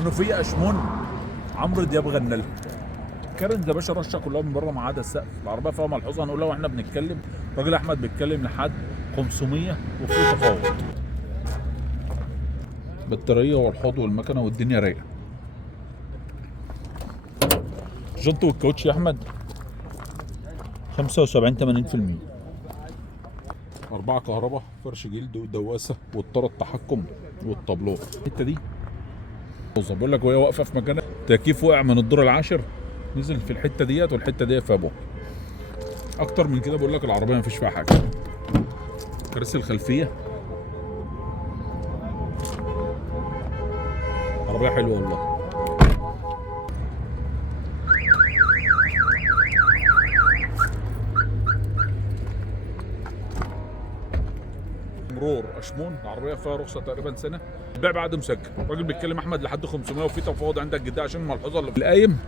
منوفيه اشمون. عمرو دياب غنى لها. كارن ده باشا رشه كلها من بره ما عدا السقف. العربيه فيها ملحوظه هنقولها واحنا بنتكلم. الراجل احمد بيتكلم لحد 500 وفي تفاوض. بطاريه والحوض والمكنه والدنيا رايقه. الجنط والكاوتش يا احمد 75 80%. 4 كهرباء، فرش جلد ودواسه واطار التحكم والطابلوه. الحته دي بقول لك وهي واقفه في مكانها تكييف وقع من الدور العاشر نزل في الحته ديت والحته ديت في ابوها. اكتر من كده بقول لك العربيه مفيش فيها حاجه. كراسي الخلفيه عربيه حلوه والله. مرور اشمون. العربيه فيها رخصه تقريبا سنه. البيع بعد مسجل. الراجل بيتكلم احمد لحد 500 وفي تفاوض عندك جدا عشان الملحوظه اللي في القايم.